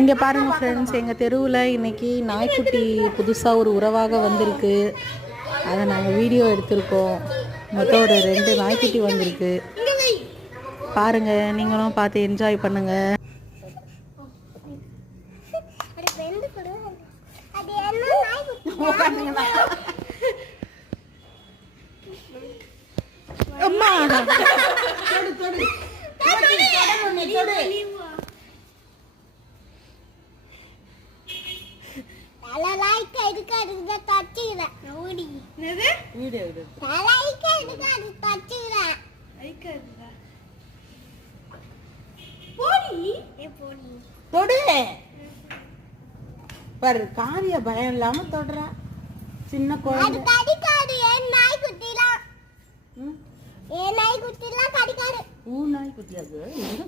இங்கே பாருங்கள் ஃப்ரெண்ட்ஸ், எங்கள் தெருவில் இன்றைக்கி நாய்க்குட்டி புதுசாக ஒரு உறவாக வந்திருக்கு. அதை நாங்கள் வீடியோ எடுத்திருக்கோம். மொத்தம் ஒரு 2 நாய்க்குட்டி வந்திருக்கு. பாருங்கள், நீங்களும் பார்த்து என்ஜாய் பண்ணுங்கள். அம்மா பாரு, காரிய பயம் இல்லாம தொடுறா சின்ன குழந்தை. நாய்க்குட்டி அது எங்க